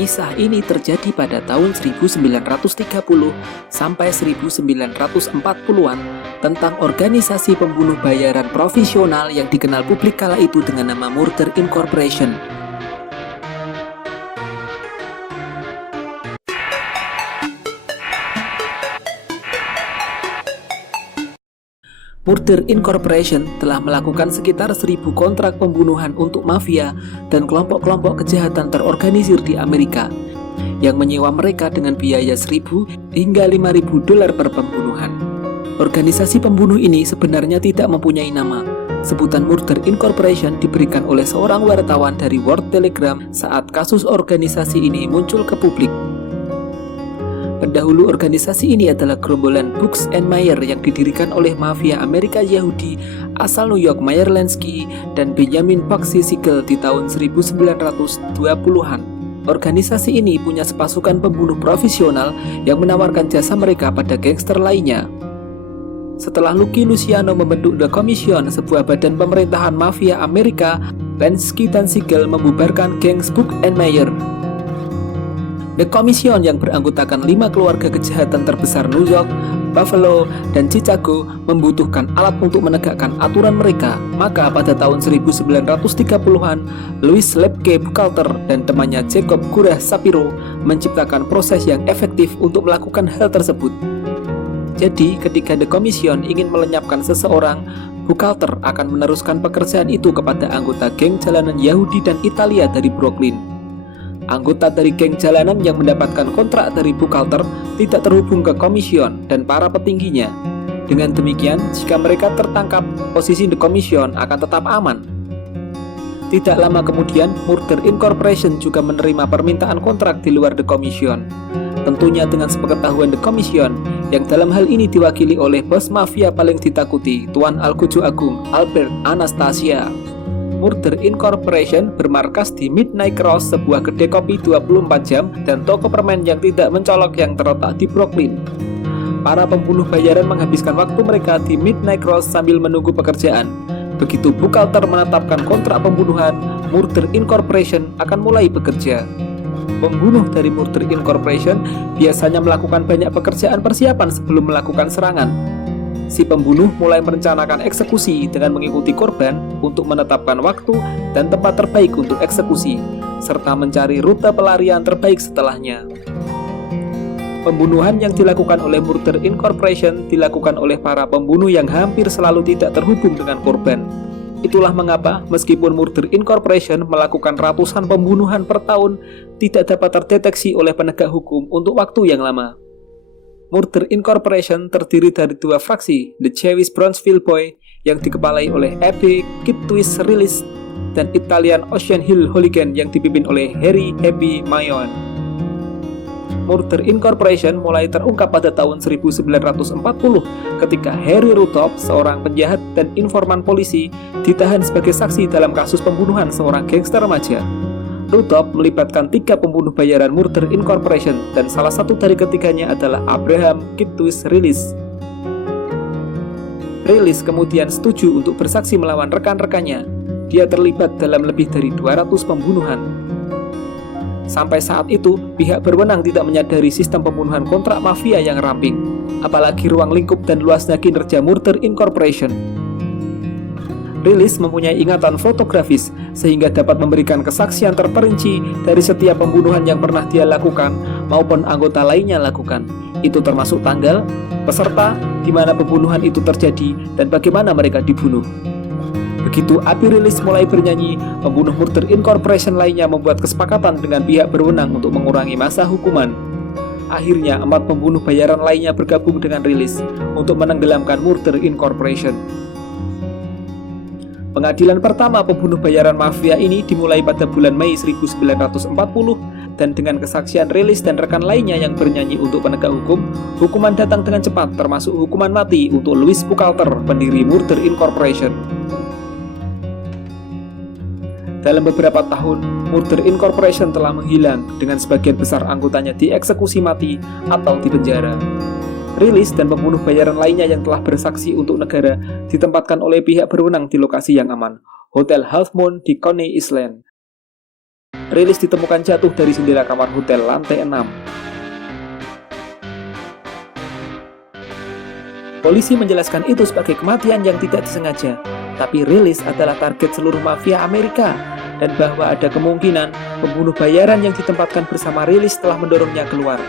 Kisah ini terjadi pada tahun 1930 sampai 1940-an tentang organisasi pembunuh bayaran profesional yang dikenal publik kala itu dengan nama Murder Incorporation. Murder Incorporation telah melakukan sekitar 1.000 kontrak pembunuhan untuk mafia dan kelompok-kelompok kejahatan terorganisir di Amerika yang menyewa mereka dengan biaya $1.000 hingga $5.000 per pembunuhan. Organisasi pembunuh ini sebenarnya tidak mempunyai nama. Sebutan Murder Incorporation diberikan oleh seorang wartawan dari World Telegram saat kasus organisasi ini muncul ke publik. Pendahulu organisasi ini adalah gerombolan Brooks and Meyer yang didirikan oleh mafia Amerika Yahudi asal New York Meyer Lansky dan Benjamin Paxi Siegel di tahun 1920-an. Organisasi ini punya sepasukan pembunuh profesional yang menawarkan jasa mereka pada gangster lainnya. Setelah Lucky Luciano membentuk The Commission, sebuah badan pemerintahan mafia Amerika, Lansky dan Siegel membubarkan geng Brooks and Meyer. The Commission yang beranggotakan 5 keluarga kejahatan terbesar New York, Buffalo, dan Chicago membutuhkan alat untuk menegakkan aturan mereka. Maka pada tahun 1930-an, Louis Lepke Buchalter dan temannya Jacob Gurah Shapiro menciptakan proses yang efektif untuk melakukan hal tersebut. Jadi, ketika The Commission ingin melenyapkan seseorang, Buchalter akan meneruskan pekerjaan itu kepada anggota geng jalanan Yahudi dan Italia dari Brooklyn. Anggota dari geng jalanan yang mendapatkan kontrak dari Buchalter tidak terhubung ke komision dan para petingginya. Dengan demikian, jika mereka tertangkap, posisi The Commission akan tetap aman. Tidak lama kemudian, Murder Incorporation juga menerima permintaan kontrak di luar The Commission. Tentunya dengan sepengetahuan The Commission, yang dalam hal ini diwakili oleh bos mafia paling ditakuti, Tuan Algojo Agung, Albert Anastasia. Murder Incorporation bermarkas di Midnight Cross, sebuah kedai kopi 24 jam dan toko permen yang tidak mencolok yang terletak di Brooklyn. Para pembunuh bayaran menghabiskan waktu mereka di Midnight Cross sambil menunggu pekerjaan. Begitu Buchalter menetapkan kontrak pembunuhan, Murder Incorporation akan mulai bekerja. Pembunuh dari Murder Incorporation biasanya melakukan banyak pekerjaan persiapan sebelum melakukan serangan. Si pembunuh mulai merencanakan eksekusi dengan mengikuti korban untuk menetapkan waktu dan tempat terbaik untuk eksekusi, serta mencari rute pelarian terbaik setelahnya. Pembunuhan yang dilakukan oleh Murder Incorporation dilakukan oleh para pembunuh yang hampir selalu tidak terhubung dengan korban. Itulah mengapa meskipun Murder Incorporation melakukan ratusan pembunuhan per tahun, tidak dapat terdeteksi oleh penegak hukum untuk waktu yang lama. Murder Incorporation terdiri dari 2 fraksi, The Jewish Brownsville Boy yang dikepalai oleh Abe Kitwis Rilis dan Italian Ocean Hill Hooligan yang dipimpin oleh Harry Happy Mayon. Murder Incorporation mulai terungkap pada tahun 1940 ketika Harry Rudolph, seorang penjahat dan informan polisi, ditahan sebagai saksi dalam kasus pembunuhan seorang gangster remaja. Rudolph melibatkan 3 pembunuh bayaran Murder Incorporation dan salah satu dari ketiganya adalah Abraham Kitwis Rilis. Rilis kemudian setuju untuk bersaksi melawan rekan-rekannya. Dia terlibat dalam lebih dari 200 pembunuhan. Sampai saat itu, pihak berwenang tidak menyadari sistem pembunuhan kontrak mafia yang ramping, apalagi ruang lingkup dan luasnya kinerja Murder Incorporation. Rilis mempunyai ingatan fotografis sehingga dapat memberikan kesaksian terperinci dari setiap pembunuhan yang pernah dia lakukan maupun anggota lainnya lakukan. Itu termasuk tanggal, peserta, di mana pembunuhan itu terjadi, dan bagaimana mereka dibunuh. Begitu api Rilis mulai bernyanyi, pembunuh Murder Incorporation lainnya membuat kesepakatan dengan pihak berwenang untuk mengurangi masa hukuman. Akhirnya 4 pembunuh bayaran lainnya bergabung dengan Rilis untuk menenggelamkan Murder Incorporation. Pengadilan pertama pembunuh bayaran mafia ini dimulai pada bulan Mei 1940 dan dengan kesaksian Rilis dan rekan lainnya yang bernyanyi untuk penegak hukum, hukuman datang dengan cepat termasuk hukuman mati untuk Louis Buchalter, pendiri Murder Incorporation. Dalam beberapa tahun, Murder Incorporation telah menghilang dengan sebagian besar anggotanya dieksekusi mati atau dipenjara. Rilis dan pembunuh bayaran lainnya yang telah bersaksi untuk negara ditempatkan oleh pihak berwenang di lokasi yang aman, Hotel Half Moon di Coney Island. Rilis ditemukan jatuh dari jendela kamar hotel lantai 6. Polisi menjelaskan itu sebagai kematian yang tidak disengaja, tapi Rilis adalah target seluruh mafia Amerika dan bahwa ada kemungkinan pembunuh bayaran yang ditempatkan bersama Rilis telah mendorongnya keluar.